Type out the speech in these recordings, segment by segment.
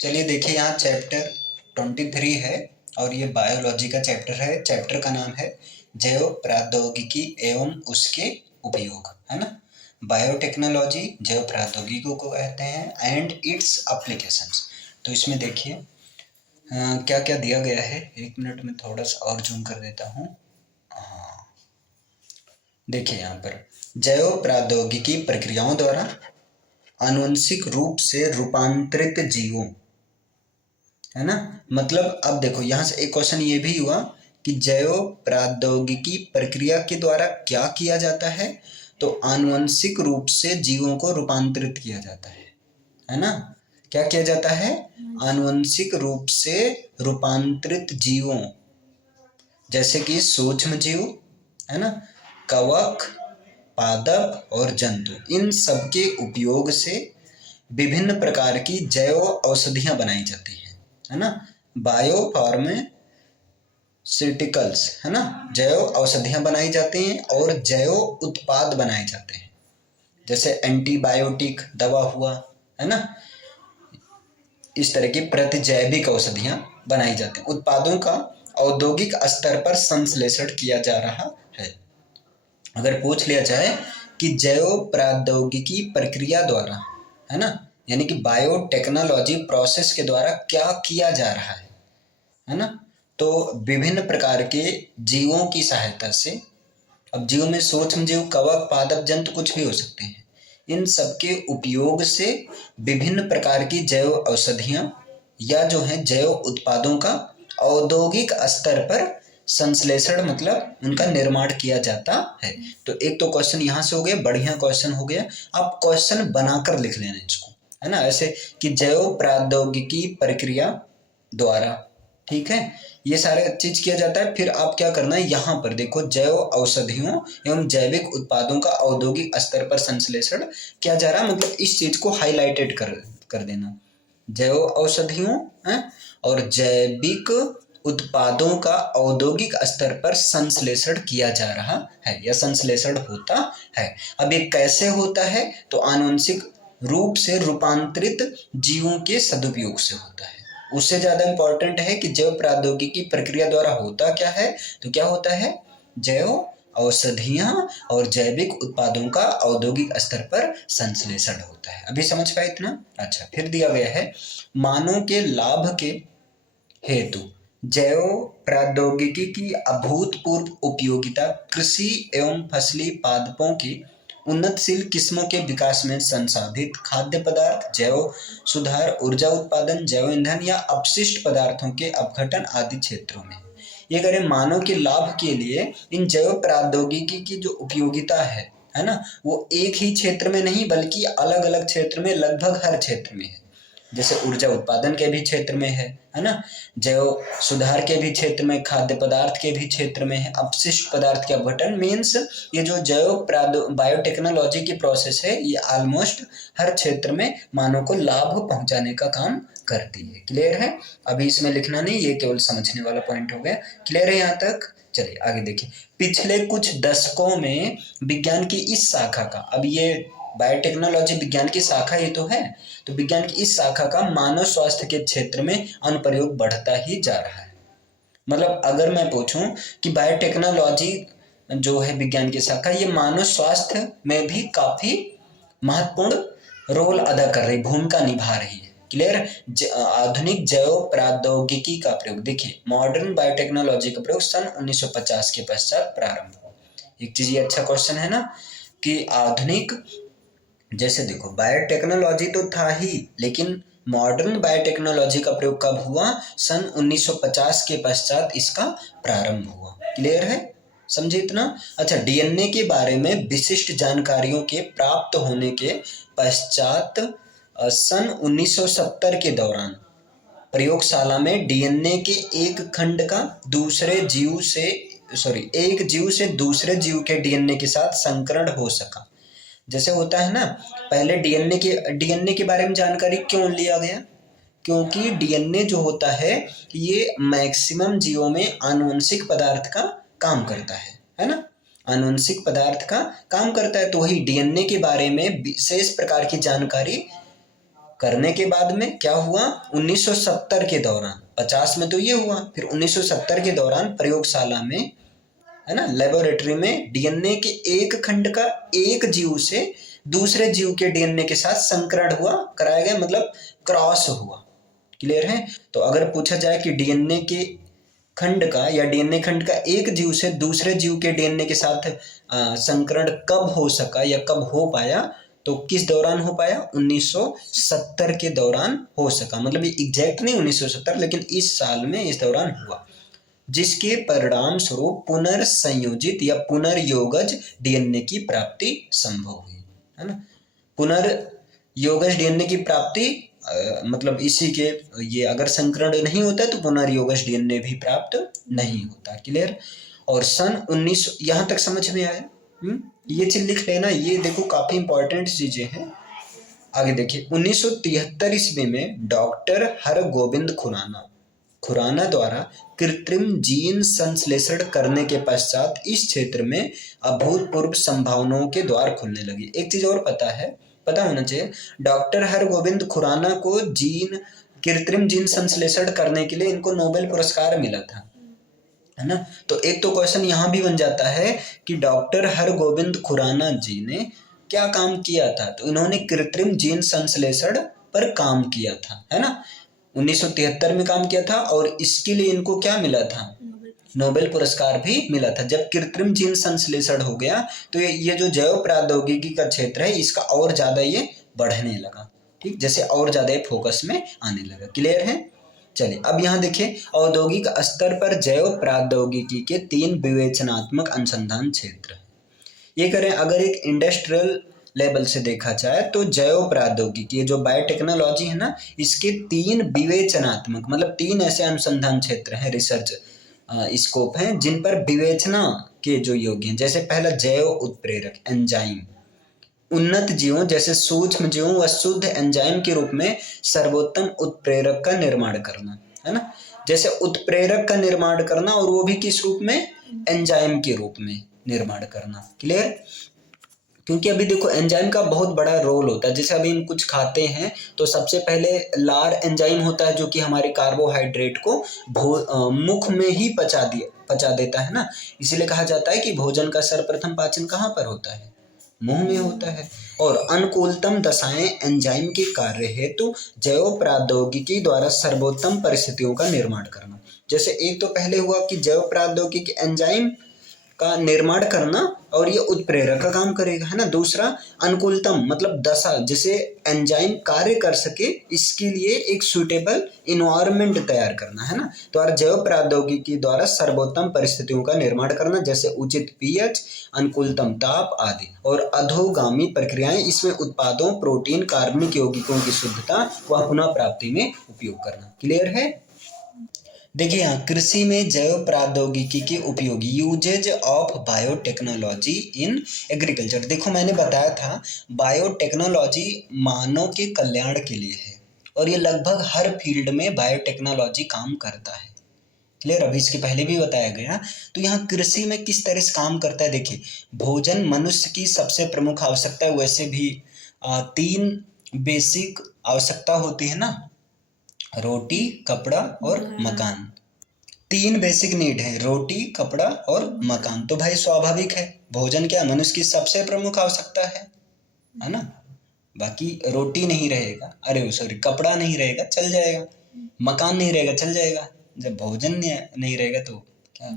चलिए देखिए, यहाँ चैप्टर 23 है और ये बायोलॉजी का चैप्टर है। चैप्टर का नाम है जैव प्रौद्योगिकी एवं उसके उपयोग, है ना। बायोटेक्नोलॉजी जैव प्रौद्योगिकी को कहते हैं एंड इट्स एप्लीकेशंस। तो इसमें देखिए क्या क्या दिया गया है। एक मिनट में थोड़ा सा और जूम कर देता हूँ। हाँ, देखिए यहाँ पर जैव प्रौद्योगिकी प्रक्रियाओं द्वारा आनुवंशिक रूप से रूपांतरित जीवों, है ना। मतलब अब देखो यहाँ से एक क्वेश्चन ये भी हुआ कि जैव प्रौद्योगिकी प्रक्रिया के द्वारा क्या किया जाता है। तो आनुवंशिक रूप से जीवों को रूपांतरित किया जाता है ना। क्या किया जाता है? आनुवंशिक रूप से रूपांतरित जीवों, जैसे कि सूक्ष्म जीव, है ना, कवक, पादप और जंतु, इन सब के उपयोग से विभिन्न प्रकार की जैव औषधियां बनाई जाती है ना। बायो फार्मास्यूटिकल्स, है ना, जैव औषधियां बनाई जाती हैं और जैव उत्पाद बनाए जाते हैं, जैसे एंटीबायोटिक दवा हुआ, है ना। इस तरह की प्रतिजैविक औषधियां बनाई जाती हैं। उत्पादों का औद्योगिक स्तर पर संश्लेषण किया जा रहा है। अगर पूछ लिया जाए कि जैव प्रौद्योगिकी प्रक्रिया द्वारा, है ना, यानी कि बायोटेक्नोलॉजी प्रोसेस के द्वारा क्या किया जा रहा है ना। तो विभिन्न प्रकार के जीवों की सहायता से, अब जीव में सूक्ष्म जीव, कवक, पादप, जंतु कुछ भी हो सकते हैं, इन सब के उपयोग से विभिन्न प्रकार की जैव औषधियां या जो है जैव उत्पादों का औद्योगिक स्तर पर संश्लेषण, मतलब उनका निर्माण किया जाता है। तो एक तो क्वेश्चन यहाँ से हो गया, बढ़िया क्वेश्चन हो गया। आप क्वेश्चन बनाकर लिख लेना इसको, है ना, ऐसे कि जैव प्रौद्योगिकी प्रक्रिया द्वारा, ठीक है, ये सारे चीज किया जाता है। फिर आप क्या करना है, यहाँ पर देखो जैव औषधियों एवं जैविक उत्पादों का औद्योगिक स्तर पर संश्लेषण किया जा रहा है, मतलब इस चीज को हाईलाइटेड कर देना। जैव औषधियों और जैविक उत्पादों का औद्योगिक स्तर पर संश्लेषण किया जा रहा है या संश्लेषण होता है। अब ये कैसे होता है? तो आनुवंशिक रूप से रूपांतरित जीवों के सदुपयोग से होता है। उससे ज्यादा इंपॉर्टेंट है कि जैव प्रौद्योगिकी प्रक्रिया द्वारा होता क्या है। तो क्या होता है? जैव औषधियां और जैविक उत्पादों का औद्योगिक स्तर पर संश्लेषण होता है। अभी समझ पाए इतना? अच्छा, फिर दिया गया है मानव के लाभ के हेतु जैव प्रौद्योगिकी की अभूतपूर्व उपयोगिता कृषि एवं फसली पादपों की उन्नतशील किस्मों के विकास में संसाधित खाद्य पदार्थ, जैव सुधार, ऊर्जा उत्पादन, जैव ईंधन या अपशिष्ट पदार्थों के अपघटन आदि क्षेत्रों में। ये करें मानव के लाभ के लिए इन जैव प्रौद्योगिकी की जो उपयोगिता है ना, वो एक ही क्षेत्र में नहीं बल्कि अलग अलग क्षेत्र में, लगभग हर क्षेत्र में है। जैसे ऊर्जा उत्पादन के भी क्षेत्र में है ना, जैव सुधार के भी क्षेत्र में, खाद्य पदार्थ के भी क्षेत्र में है, अपशिष्ट पदार्थ के अपघटन, मीन्स ये जो जैव बायोटेक्नोलॉजी की प्रोसेस है, ये ऑलमोस्ट हर क्षेत्र में मानव को लाभ पहुंचाने का काम करती है। क्लियर है? अभी इसमें लिखना नहीं, ये केवल समझने वाला पॉइंट हो गया। क्लियर है यहाँ तक? चलिए आगे देखिए। पिछले कुछ दशकों में विज्ञान की इस शाखा का, अब ये बायोटेक्नोलॉजी विज्ञान की शाखा ही तो है, तो विज्ञान की इस शाखा का मानव स्वास्थ्य के क्षेत्र में अनुप्रयोग बढ़ता ही जा रहा है। मतलब अगर मैं पूछूं कि बायोटेक्नोलॉजी जो है विज्ञान की शाखा, ये मानव स्वास्थ्य में भी काफी महत्वपूर्ण रोल अदा कर रही, भूमिका निभा रही है। क्लियर? आधुनिक जैव प्रौद्योगिकी का प्रयोग, देखिए मॉडर्न बायोटेक्नोलॉजी का प्रयोग सन 1950 के पश्चात प्रारंभ हुआ। एक चीज ये अच्छा क्वेश्चन है ना कि आधुनिक, जैसे देखो बायोटेक्नोलॉजी तो था ही, लेकिन मॉडर्न बायोटेक्नोलॉजी का प्रयोग कब हुआ? सन 1950 के पश्चात इसका प्रारंभ हुआ। क्लियर है? समझे इतना? अच्छा, डीएनए के बारे में विशिष्ट जानकारियों के प्राप्त होने के पश्चात सन 1970 के दौरान प्रयोगशाला में डीएनए के एक खंड का एक जीव से दूसरे जीव के डीएनए के साथ संकरण हो सका। जैसे होता है ना, पहले डीएनए के बारे में जानकारी क्यों लिया गया? क्योंकि डीएनए जो होता है ये मैक्सिमम जीवों में आनुवंशिक पदार्थ का काम करता है ना, आनुवंशिक पदार्थ का काम करता है। तो वही डीएनए के बारे में विशेष प्रकार की जानकारी करने के बाद में क्या हुआ, 1970 के दौरान, 50 में तो ये हुआ, फिर 1970 के दौरान प्रयोगशाला में, है ना, लेबोरेटरी में डीएनए के एक खंड का एक जीव से दूसरे जीव के डीएनए के साथ संकरण हुआ, कराया गया, मतलब क्रॉस हुआ। क्लियर है। तो अगर पूछा जाए कि डीएनए के खंड का या डीएनए खंड का एक जीव से दूसरे जीव के डीएनए के साथ संकरण कब हो सका या कब हो पाया, तो किस दौरान हो पाया, 1970 के दौरान हो सका। मतलब ये एग्जैक्ट नहीं 1970, लेकिन इस साल में इस दौरान हुआ, जिसके परिणाम स्वरूप पुनर्संयोजित या पुनर्योगज डीएनए की प्राप्ति संभव हुई, है ना। पुनर्योगज डीएनए की प्राप्ति मतलब इसी के, ये अगर संकरण नहीं होता है तो पुनर्योगज डीएनए भी प्राप्त नहीं होता। क्लियर। और सन 19, यहाँ तक समझ में आया। ये चीज लिख लेना, ये देखो काफी इंपॉर्टेंट चीजें हैं। आगे देखिए, 1973 ईस्वी में डॉक्टर हरगोविंद खुराना द्वारा कृत्रिम जीन संश्लेषण करने के पश्चात इस क्षेत्र में अभूतपूर्व संभावनाओं के द्वार खुलने लगे। एक चीज और पता होना चाहिए, डॉक्टर हरगोविंद खुराना को कृत्रिम जीन संश्लेषण करने के लिए इनको नोबेल पुरस्कार मिला था, है ना। तो एक तो क्वेश्चन यहाँ भी बन जाता है कि डॉक्टर हरगोविंद खुराना जी ने क्या काम किया था, तो इन्होंने कृत्रिम जीन संश्लेषण पर काम किया था, है ना, 1973 में काम किया था, और इसके लिए इनको क्या मिला था, नोबेल पुरस्कार भी मिला था। जब कृत्रिम जीन संश्लेषण हो गया तो ये जो जैव प्रौद्योगिकी का क्षेत्र है इसका और ज्यादा ये बढ़ने लगा, ठीक, जैसे और ज्यादा फोकस में आने लगा। क्लियर है। चलिए अब यहाँ देखिए, औद्योगिक स्तर पर जैव प्रौद्योगिकी के 3 विवेचनात्मक अनुसंधान क्षेत्र है। ये करें, अगर एक इंडस्ट्रियल लेवल से देखा जाए तो जैव प्रौद्योगिकी, जो बायोटेक्नोलॉजी है ना, इसके 3 विवेचनात्मक, मतलब 3 ऐसे अनुसंधान क्षेत्र हैं, रिसर्च स्कोप हैं, जिन पर विवेचना के जो योग्य हैं। जैसे पहला जैव उत्प्रेरक एंजाइम, उन्नत जीवों जैसे सूक्ष्म जीवों व शुद्ध एंजाइम के रूप में सर्वोत्तम उत्प्रेरक का निर्माण करना, है ना। जैसे उत्प्रेरक का निर्माण करना, और वो भी किस रूप में, एंजाइम के रूप में निर्माण करना। क्लियर। क्योंकि अभी देखो एंजाइम का बहुत बड़ा रोल होता है। जैसे अभी हम कुछ खाते हैं तो सबसे पहले लार एंजाइम होता है जो कि हमारे कार्बोहाइड्रेट को मुख में ही पचा देता है ना। इसीलिए कहा जाता है कि भोजन का सर्वप्रथम पाचन कहाँ पर होता है, मुंह में होता है। और अनुकूलतम दशाएं एंजाइम के कार्य हेतु जैव प्रौद्योगिकी द्वारा सर्वोत्तम परिस्थितियों का निर्माण करना। जैसे एक तो पहले हुआ कि जैव प्रौद्योगिकी एंजाइम का निर्माण करना, और ये उत्प्रेरक का काम करेगा, है ना। दूसरा अनुकूलतम, मतलब दशा, जिसे एंजाइम कार्य कर सके, इसके लिए एक सुटेबल इन्वायरमेंट तैयार करना, है ना। तो जैव प्रौद्योगिकी द्वारा सर्वोत्तम परिस्थितियों का निर्माण करना, जैसे उचित पीएच, अनुकूलतम ताप आदि, और अधोगामी प्रक्रियाएं, इसमें उत्पादों, प्रोटीन, कार्बनिक यौगिकों की शुद्धता व पुनः प्राप्ति में उपयोग करना। क्लियर है। देखिए यहाँ कृषि में जैव प्रौद्योगिकी के उपयोग, uses of biotechnology in agriculture. देखो मैंने बताया था बायोटेक्नोलॉजी मानव के कल्याण के लिए है, और ये लगभग हर फील्ड में बायोटेक्नोलॉजी काम करता है। क्लियर। अभी इसके पहले भी बताया गया। तो यहाँ कृषि में किस तरह से काम करता है, देखिए भोजन मनुष्य की सबसे प्रमुख आवश्यकता है, वैसे भी 3 बेसिक आवश्यकता होती है ना, रोटी, कपड़ा और मकान। 3 बेसिक नीड है, रोटी, कपड़ा और मकान। तो भाई स्वाभाविक है भोजन क्या मनुष्य की सबसे प्रमुख आवश्यकता है ना। बाकी रोटी नहीं रहेगा, अरे सॉरी, कपड़ा नहीं रहेगा चल जाएगा, मकान नहीं रहेगा चल जाएगा, जब भोजन नहीं रहेगा तो क्या,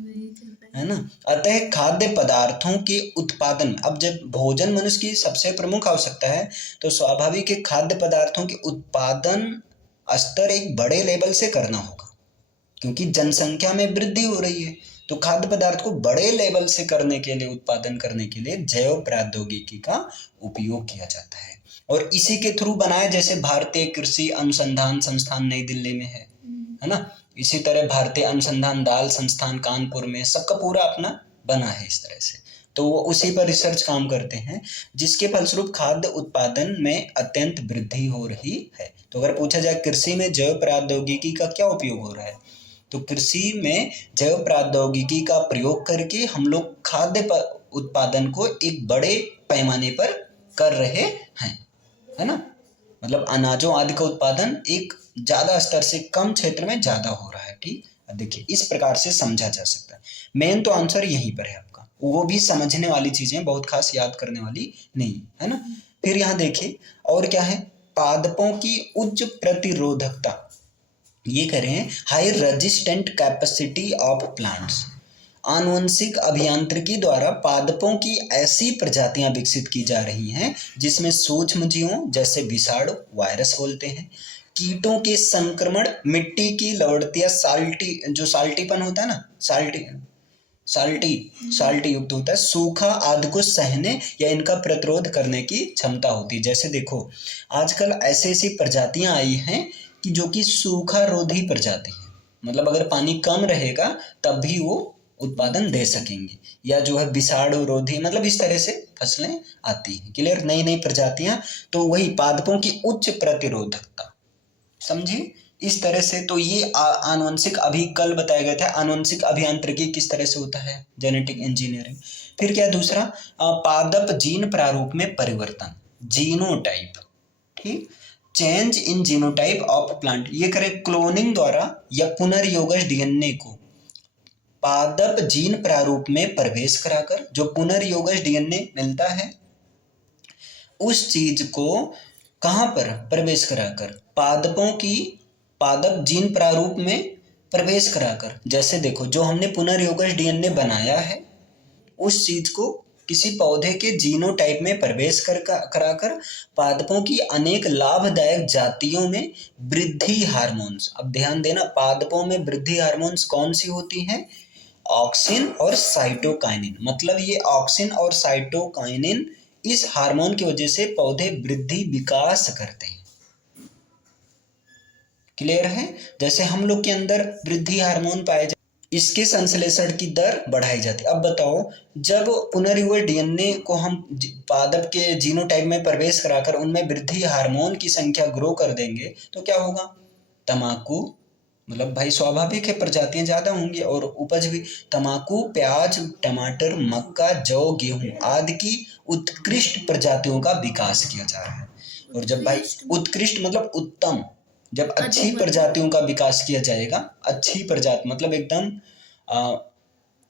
है ना। अतः खाद्य पदार्थों के उत्पादन, अब जब भोजन मनुष्य की सबसे प्रमुख आवश्यकता है तो स्वाभाविक है खाद्य पदार्थों के उत्पादन स्तर एक बड़े लेवल से करना होगा, क्योंकि जनसंख्या में वृद्धि हो रही है। तो खाद्य पदार्थ को बड़े लेवल से करने के लिए, उत्पादन करने के लिए जैव प्रौद्योगिकी का उपयोग किया जाता है, और इसी के थ्रू बनाया, जैसे भारतीय कृषि अनुसंधान संस्थान नई दिल्ली में है ना। इसी तरह भारतीय अनुसंधान दाल संस्थान कानपुर में, सबका पूरा अपना बना है इस तरह से। तो वो उसी पर रिसर्च काम करते हैं, जिसके फलस्वरूप खाद्य उत्पादन में अत्यंत वृद्धि हो रही है। तो अगर पूछा जाए कृषि में जैव प्रौद्योगिकी का क्या उपयोग हो रहा है, तो कृषि में जैव प्रौद्योगिकी का प्रयोग करके हम लोग खाद्य उत्पादन को एक बड़े पैमाने पर कर रहे हैं, है ना। मतलब अनाजों आदि का उत्पादन एक ज्यादा स्तर से कम क्षेत्र में ज्यादा हो रहा है। ठीक, अब देखिए इस प्रकार से समझा जा सकता है। मेन तो आंसर यहीं पर है आपका, वो भी समझने वाली चीजें, बहुत खास याद करने वाली नहीं है ना। फिर यहाँ देखिए और क्या है, पादपों की उच्च प्रतिरोधकता, ये करें high resistant capacity of plants. आनुवंशिक अभियांत्रिकी द्वारा पादपों की ऐसी प्रजातियां विकसित की जा रही हैं जिसमें सूक्ष्म जीवों जैसे विषाणु, वायरस बोलते हैं, कीटों के संक्रमण, मिट्टी की लवणता, साल्टी, जो साल्टीपन होता है ना, साल्टी युक्त होता है, सूखा आदि को सहने या इनका प्रतिरोध करने की क्षमता होती है। जैसे देखो आजकल ऐसी ऐसी प्रजातियां आई हैं कि जो कि सूखा रोधी प्रजाति है, मतलब अगर पानी कम रहेगा तब भी वो उत्पादन दे सकेंगे, या जो है विषाणु रोधी, मतलब इस तरह से फसलें आती हैं। क्लियर, नई नई प्रजातियां, तो वही पादपों की उच्च प्रतिरोधकता, समझिए इस तरह से। तो ये आनुवंशिक, अभी कल बताया गया था आनुवंशिक अभियांत्रिकी किस तरह से होता है, जेनेटिक इंजीनियरिंग। फिर क्या दूसरा, पादप जीन प्रारूप में परिवर्तन, जीनोटाइप। ठीक, change in genotype of plant, ये करें क्लोनिंग द्वारा या पुनर्योगज डीएनए को पादप जीन प्रारूप में प्रवेश कराकर जो पुनर्योगज डीएनए मिलता है उस चीज को कहां पर प्रवेश कराकर, पादपों की पादप जीन प्रारूप में प्रवेश कराकर। जैसे देखो जो हमने पुनर्योगज डीएनए बनाया है उस चीज को किसी पौधे के जीनोटाइप में प्रवेश कराकर पादपों की अनेक लाभदायक जातियों में वृद्धि हार्मोन्स, अब ध्यान देना पादपों में वृद्धि हार्मोन्स कौन सी होती हैं, ऑक्सिन और साइटोकाइनिन। मतलब ये ऑक्सिन और साइटोकाइनिन, इस हार्मोन की वजह से पौधे वृद्धि विकास करते हैं। क्लियर है, जैसे हम लोग के अंदर वृद्धि हार्मोन पाए जाते, इसके संश्लेषण की दर बढ़ाई जाती है। अब बताओ जब पुनर्युगल डीएनए को हम पादप के जीनोटाइप में प्रवेश कराकर उनमें वृद्धि हार्मोन की संख्या ग्रो कर देंगे तो क्या होगा, तंबाकू, मतलब भाई स्वाभाविक है प्रजातियां ज्यादा होंगी और उपज भी, तंबाकू, प्याज, टमाटर, मक्का, जौ, गेहूं आदि की उत्कृष्ट प्रजातियों का विकास किया जा रहा है। और जब भाई उत्कृष्ट मतलब उत्तम, जब अच्छी प्रजातियों का विकास किया जाएगा, अच्छी प्रजाति मतलब एकदम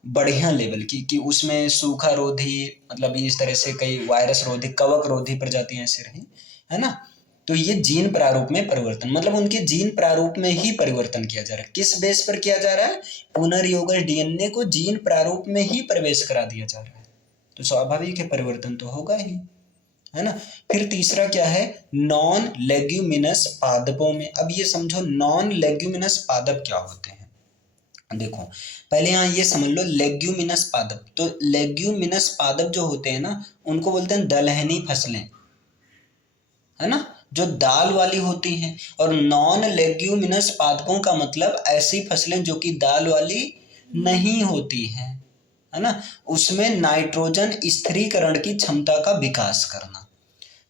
बढ़िया लेवल की, कि उसमें सूखा रोधी, मतलब इस तरह से कई वायरस रोधी, कवक रोधी प्रजातियां ऐसे रही, है ना। तो ये जीन प्रारूप में परिवर्तन, मतलब उनके जीन प्रारूप में ही परिवर्तन किया जा रहा है। किस बेस पर किया जा रहा है, पुनर्योगज डीएनए को जीन प्रारूप में ही प्रवेश करा दिया जा रहा है, तो स्वाभाविक है परिवर्तन तो होगा ही, है ना। फिर तीसरा क्या है, नॉन लेग्यूमिनस पादपों में। अब ये समझो नॉन लेग्यूमिनस पादप क्या होते हैं। देखो पहले यहाँ ये समझ लो लेग्यूमिनस पादप, तो लेग्यूमिनस पादप जो होते हैं ना उनको बोलते हैं दलहनी फसलें, है ना, जो दाल वाली होती हैं। और नॉन लेग्यूमिनस पादपों का मतलब ऐसी फसलें जो कि दाल वाली नहीं होती हैं, है ना। उसमें नाइट्रोजन स्थिरीकरण की क्षमता का विकास करना,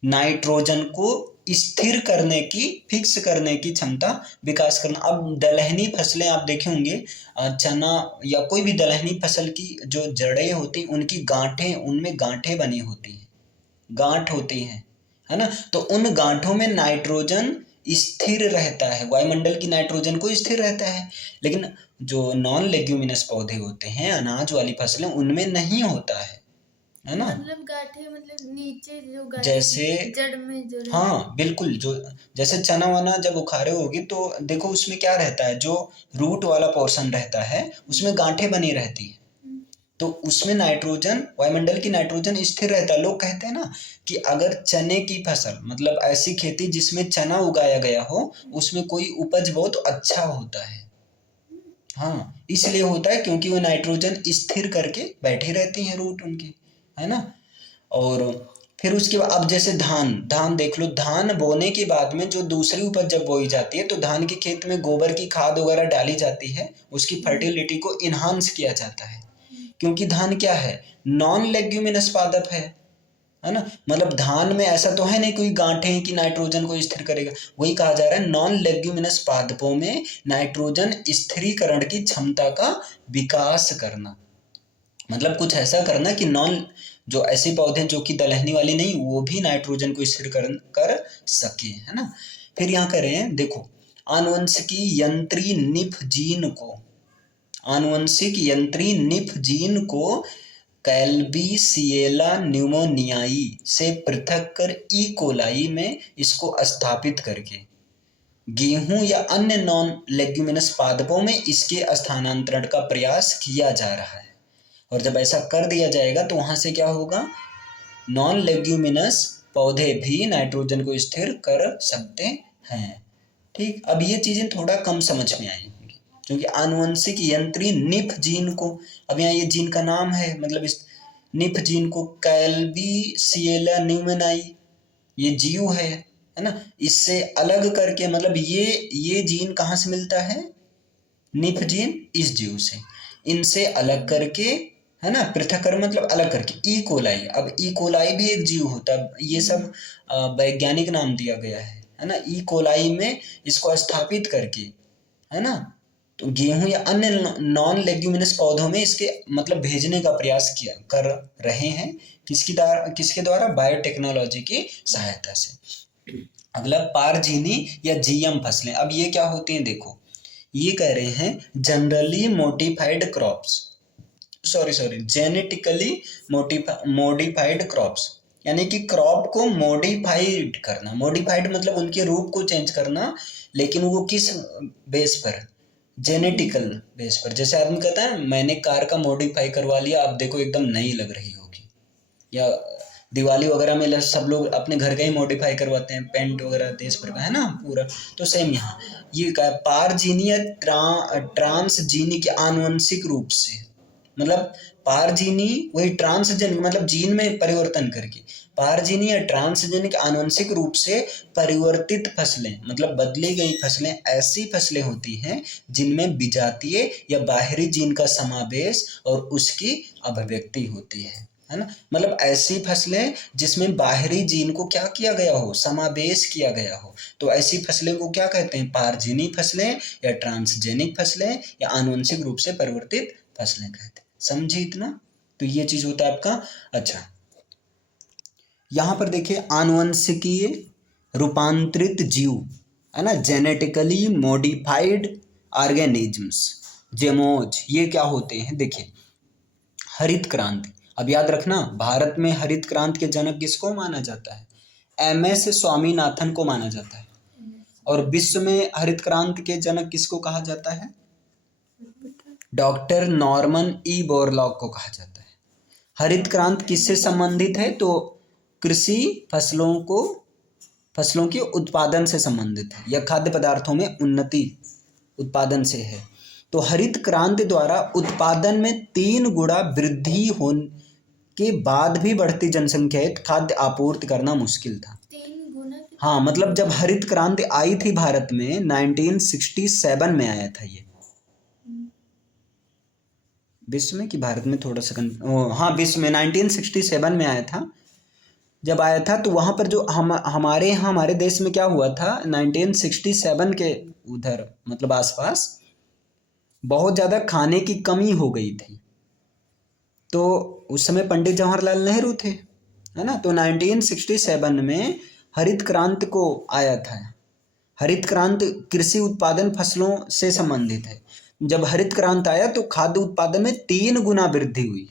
नाइट्रोजन को स्थिर करने की, फिक्स करने की क्षमता विकास करना। अब दलहनी फसलें आप देखे होंगे, चना या कोई भी दलहनी फसल की जो जड़ें होती उनकी गांठें, उनमें गांठें बनी होती हैं, गांठ होती हैं, है ना। तो उन गांठों में नाइट्रोजन स्थिर रहता है, वायुमंडल की नाइट्रोजन को स्थिर रहता है। लेकिन जो नॉन लेग्यूमिनस पौधे होते हैं, अनाज वाली फसलें, उनमें नहीं होता है ना। मतलब गांठें, मतलब नीचे जो गांठें जैसे जड़ में जो रहती, हाँ बिल्कुल, जो जैसे चना वना जब उखाड़े होगी तो देखो उसमें क्या रहता है, जो रूट वाला पोर्शन रहता है उसमें गांठें बनी रहती है, तो उसमें नाइट्रोजन, वायुमंडल की नाइट्रोजन स्थिर रहता है। लोग कहते हैं ना कि अगर चने की फसल, मतलब ऐसी खेती जिसमें चना उगाया गया हो, उसमें कोई उपज बहुत अच्छा होता है। हाँ इसलिए होता है क्योंकि वो नाइट्रोजन स्थिर करके बैठी रहती हैं रूट उनकी, है ना। और फिर उसके बाद अब जैसे धान, धान देख लो, धान बोने के बाद में जो दूसरी उपज जब बोई जाती है तो धान के खेत में गोबर की खाद वगैरह डाली जाती है, उसकी फर्टिलिटी को इन्हांस किया जाता है। क्योंकि धान क्या है, नॉन लेग्यूमिनस पादप है ना। मतलब धान में ऐसा तो है नहीं कोई गांठें कि नाइट्रोजन को स्थिर करेगा, वही कहा जा रहा है नॉन लेग्यूमिनस पादपों में नाइट्रोजन स्थिरीकरण की क्षमता का विकास करना, मतलब कुछ ऐसा करना कि नॉन, जो ऐसे पौधे जो कि दलहनी वाली नहीं, वो भी नाइट्रोजन को स्थिर कर सके, है ना। फिर यहाँ कह रहे हैं देखो, आनुवंशिकी यंत्री निफ जीन को कैल्बिसिएला न्यूमोनियाई से पृथक कर ई कोलाई में इसको स्थापित करके गेहूं या अन्य नॉन लेग्यूमिनस पादपों में इसके स्थानांतरण का प्रयास किया जा रहा है। और जब ऐसा कर दिया जाएगा तो वहां से क्या होगा, नॉन लेग्यूमिनस पौधे भी नाइट्रोजन को स्थिर कर सकते हैं। ठीक, अब ये चीजें थोड़ा कम समझ में आई होंगी, क्योंकि आनुवंशिक यंत्री निफ जीन को, अब यहाँ ये जीन का नाम है, मतलब इस निफ जीन को कैल्बिसिएला न्यूमोनियाई, ये जीव है ना, इससे अलग करके, मतलब ये जीन कहाँ से मिलता है, निफ जीन इस जीव से, इनसे अलग करके, है ना, पृथक्करण मतलब अलग करके ई कोलाई। अब ई कोलाई भी एक जीव होता है, ये सब वैज्ञानिक नाम दिया गया है ना। ई कोलाई में इसको स्थापित करके, है ना, तो गेहूं या अन्य नॉन लेग्यूमिनस पौधों में इसके मतलब भेजने का प्रयास कर रहे हैं, किसके द्वारा, बायोटेक्नोलॉजी की सहायता से। अगला पारजीनी या जीएम फसलें। अब ये क्या होती हैं, देखो ये कह रहे हैं generally modified crops, genetically modified crops, यानी कि क्रॉप को मॉडिफाइड करना, मॉडिफाइड मतलब उनके रूप को चेंज करना, लेकिन वो किस बेस पर, जेनेटिकल बेस पर। जैसे आदमी कहता है मैंने कार का मॉडिफाई करवा लिया, अब देखो एकदम नई लग रही होगी, या दिवाली वगैरह में सब लोग अपने घर का ही मॉडिफाई करवाते हैं, पेंट वगैरह देश भर का, है ना पूरा। तो सेम यहाँ ये पारजीनी या ट्रांसजीनी के आनुवंशिक रूप से, मतलब पारजीनी वही ट्रांसजेनिक मतलब जीन में परिवर्तन करके, पारजीनी या ट्रांसजेनिक आनुवंशिक रूप से परिवर्तित फसलें, मतलब बदली गई फसलें ऐसी फसलें होती हैं जिनमें विजातीय या बाहरी जीन का समावेश और उसकी अभिव्यक्ति होती है ना। मतलब ऐसी फसलें जिसमें बाहरी जीन को क्या किया गया हो, समावेश किया गया हो, तो ऐसी फसलें को क्या कहते हैं, पारजीनी फसलें या ट्रांसजेनिक फसलें या आनुवंशिक रूप से परिवर्तित फसलें कहते हैं। समझे इतना, तो ये चीज होता है आपका। अच्छा, यहां पर देखिए आनुवंशिकीय रूपांतरित जीव, है ना, जेनेटिकली मॉडिफाइड ऑर्गेनिजम्स, जेमोज, ये क्या होते हैं, देखिए हरित क्रांति। अब याद रखना, भारत में हरित क्रांति के जनक किसको माना जाता है, MS स्वामीनाथन को माना जाता है, और विश्व में हरित क्रांति के जनक किसको कहा जाता है, डॉक्टर नॉर्मन ई बोरलॉग को कहा जाता है। हरित क्रांति किससे संबंधित है, तो कृषि फसलों के उत्पादन से संबंधित है, या खाद्य पदार्थों में उन्नति उत्पादन से है। तो हरित क्रांति द्वारा उत्पादन में 3 गुना वृद्धि होने के बाद भी बढ़ती जनसंख्या हेतु खाद्य आपूर्ति करना मुश्किल था। 3 गुना? हाँ, मतलब जब हरित क्रांति आई थी भारत में 1967 में आया था ये, विश्व में कि भारत में, थोड़ा सा हाँ विश्व में 1967 में आया था। जब आया था तो वहाँ पर जो हमारे देश में क्या हुआ था, 1967 के उधर मतलब आसपास बहुत ज़्यादा खाने की कमी हो गई थी। तो उस समय पंडित जवाहरलाल नेहरू थे, है ना, तो 1967 में हरित क्रांति को आया था। हरित क्रांति कृषि उत्पादन फसलों से संबंधित है। जब हरित क्रांति आया तो खाद्य उत्पादन में 3 गुना वृद्धि हुई।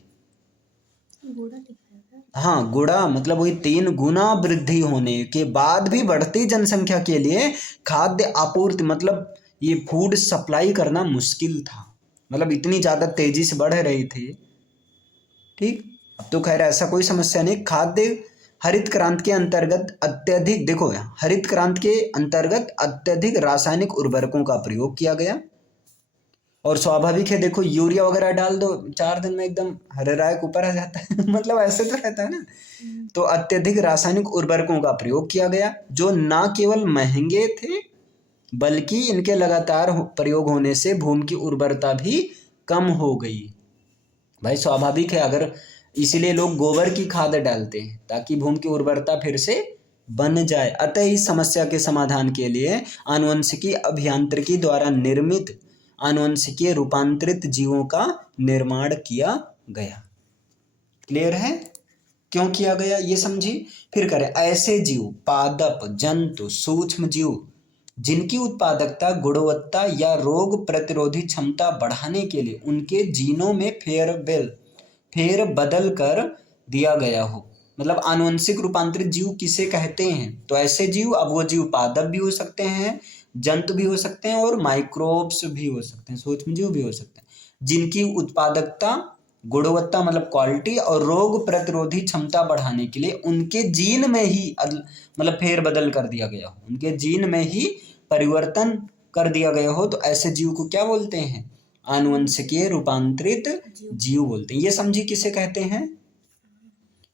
हाँ, गुणा मतलब वही 3 गुना वृद्धि होने के बाद भी बढ़ती जनसंख्या के लिए खाद्य आपूर्ति मतलब ये फूड सप्लाई करना मुश्किल था, मतलब इतनी ज़्यादा तेजी से बढ़ रही थी। ठीक, अब तो खैर ऐसा कोई समस्या नहीं। खाद्य हरित क्रांति के अंतर्गत अत्यधिक, देखो हरित क्रांति के अंतर्गत अत्यधिक रासायनिक उर्वरकों का प्रयोग किया गया, और स्वाभाविक है, देखो यूरिया वगैरह डाल दो 4 दिन में एकदम हरे राय ऊपर आ जाता है मतलब ऐसे तो रहता है ना। तो अत्यधिक रासायनिक उर्वरकों का प्रयोग किया गया, जो न केवल महंगे थे बल्कि इनके लगातार प्रयोग होने से भूमि की उर्वरता भी कम हो गई। भाई स्वाभाविक है, अगर इसीलिए लोग गोबर की खाद डालते हैं ताकि भूमि की उर्वरता फिर से बन जाए। अतः इस समस्या के समाधान के लिए आनुवंशिकी अभियांत्रिकी द्वारा निर्मित आनुवंशिकीय रूपांतरित जीवों का निर्माण किया गया। क्लियर है? क्यों किया गया ये समझिए। फिर करें, ऐसे जीव, पादप, जंतु, सूक्ष्म जीव जिनकी उत्पादकता, गुणवत्ता या रोग प्रतिरोधी क्षमता बढ़ाने के लिए उनके जीनों में फेर बदल कर दिया गया हो, मतलब आनुवंशिक रूपांतरित जीव किसे कहते हैं? तो ऐसे जीव, अब वो जीव पादप भी हो सकते हैं, जंतु भी हो सकते हैं और माइक्रोब्स भी हो सकते हैं, सूक्ष्म जीव भी हो सकते हैं, जिनकी उत्पादकता, गुणवत्ता मतलब क्वालिटी और रोग प्रतिरोधी क्षमता बढ़ाने के लिए उनके जीन में ही मतलब फेर बदल कर दिया गया हो, उनके जीन में ही परिवर्तन कर दिया गया हो, तो ऐसे जीव को क्या बोलते हैं? आनुवंशिकीय रूपांतरित जीव बोलते हैं। ये समझिए किसे कहते हैं।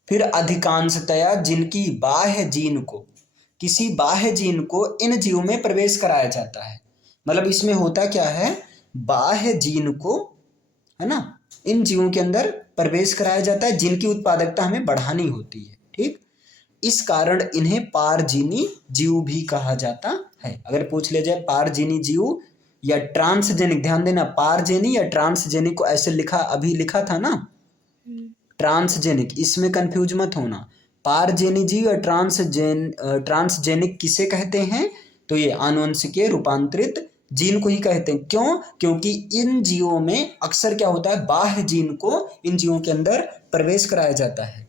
फिर अधिकांशतया जिनकी किसी बाह्य जीन को इन जीवों में प्रवेश कराया जाता है, मतलब इसमें होता क्या है, बाह्य जीन को, है ना, इन जीवों के अंदर प्रवेश कराया जाता है जिनकी उत्पादकता हमें बढ़ानी होती है, ठीक। इस कारण इन्हें पारजीनी जीव भी कहा जाता है। अगर पूछ ले जाए पारजीनी जीव या ट्रांसजेनिक, ध्यान देना, पारजेनी या ट्रांसजेनिक को ऐसे अभी लिखा था ना, ट्रांसजेनिक, इसमें कंफ्यूज मत होना। पारजेनी जीव या ट्रांसजेनिक किसे कहते हैं? तो ये आनुवंशिकीय रूपांतरित जीन को ही कहते हैं। क्यों? क्योंकि इन जीवों में अक्सर क्या होता है, बाह्य जीन को इन जीवों के अंदर प्रवेश कराया जाता है।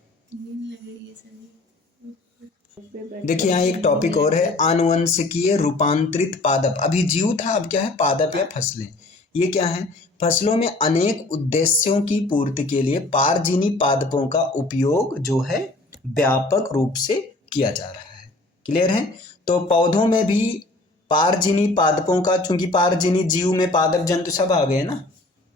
देखिए यहाँ एक टॉपिक और है, आनुवंशिकीय रूपांतरित पादप। अभी जीव था, अब क्या है, पादप या फसलें। ये क्या है, फसलों में अनेक उद्देश्यों की पूर्ति के लिए पारजीनी पादपों का उपयोग जो है व्यापक रूप से किया जा रहा है। क्लियर है। तो पौधों में भी पारजीनी पादपों का, चूंकि पारजीनी जीव में पादप जंतु सब आ गए ना,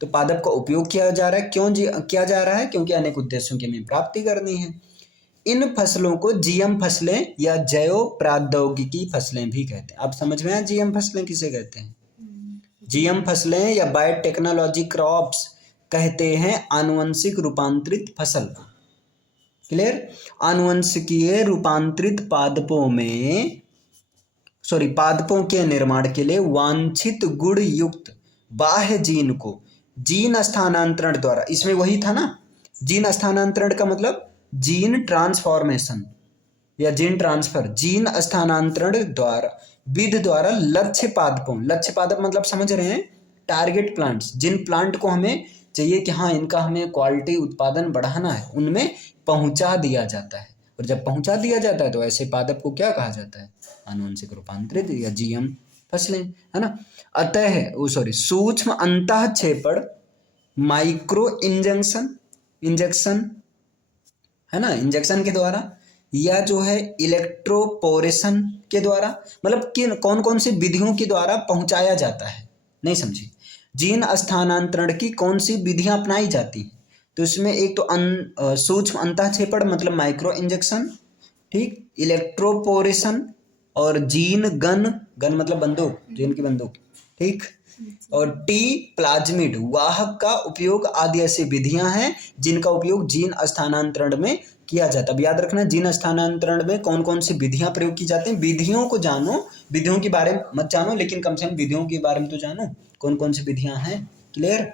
तो पादप का उपयोग किया जा रहा है। क्यों किया जा रहा है? क्योंकि अनेक उद्देश्यों की हमें प्राप्ति करनी है। इन फसलों को जीएम फसलें या जैव प्रौद्योगिकी फसलें भी कहते हैं। आप समझ में आया जीएम फसलें किसे कहते हैं? जीएम फसलें या बायोटेक्नोलॉजी क्रॉप्स कहते हैं आनुवंशिक रूपांतरित फसल को। क्लियर। आनुवंशिकीय रूपांतरित पादपों के निर्माण के लिए वांछित गुण युक्त बाह्य जीन को जीन स्थानांतरण द्वारा, इसमें वही था ना, जीन स्थानांतरण का मतलब जीन ट्रांसफॉर्मेशन या जीन ट्रांसफर, जीन स्थानांतरण द्वारा विधि द्वारा लक्ष्य पादप मतलब समझ रहे हैं, टारगेट प्लांट्स, जिन प्लांट को हमें चाहिए कि हाँ इनका हमें क्वालिटी उत्पादन बढ़ाना है, उनमें पहुंचा दिया जाता है। और जब पहुंचा दिया जाता है तो ऐसे पादप को क्या कहा जाता है? आनुवंशिक रूपांतरित या जीएम फसलें, है ना। सूक्ष्म अंतःक्षेपण, माइक्रो इंजेक्शन, है ना, इंजेक्शन के द्वारा, या जो है इलेक्ट्रोपोरेशन के द्वारा, मतलब किन कौन कौन सी विधियों के द्वारा पहुंचाया जाता है, नहीं समझी। जीन स्थानांतरण की कौन सी विधियां अपनाई जाती हैं? तो इसमें एक तो सूक्ष्म अंतःक्षेपण मतलब माइक्रो इंजेक्शन, ठीक, इलेक्ट्रोपोरेशन और जीन गन मतलब बंदूक, जीन की बंदूक, ठीक, और टी प्लाज्मिड वाहक का उपयोग आदि ऐसी विधियां हैं जिनका उपयोग जीन स्थानांतरण में किया जाता है। अब याद रखना, जीन स्थानांतरण में कौन कौन सी विधियां प्रयोग की जाती हैं। विधियों को जानो, विधियों के बारे में मत जानो, लेकिन कम से कम विधियों के बारे में तो जानो, कौन कौन सी विधियां हैं। क्लियर।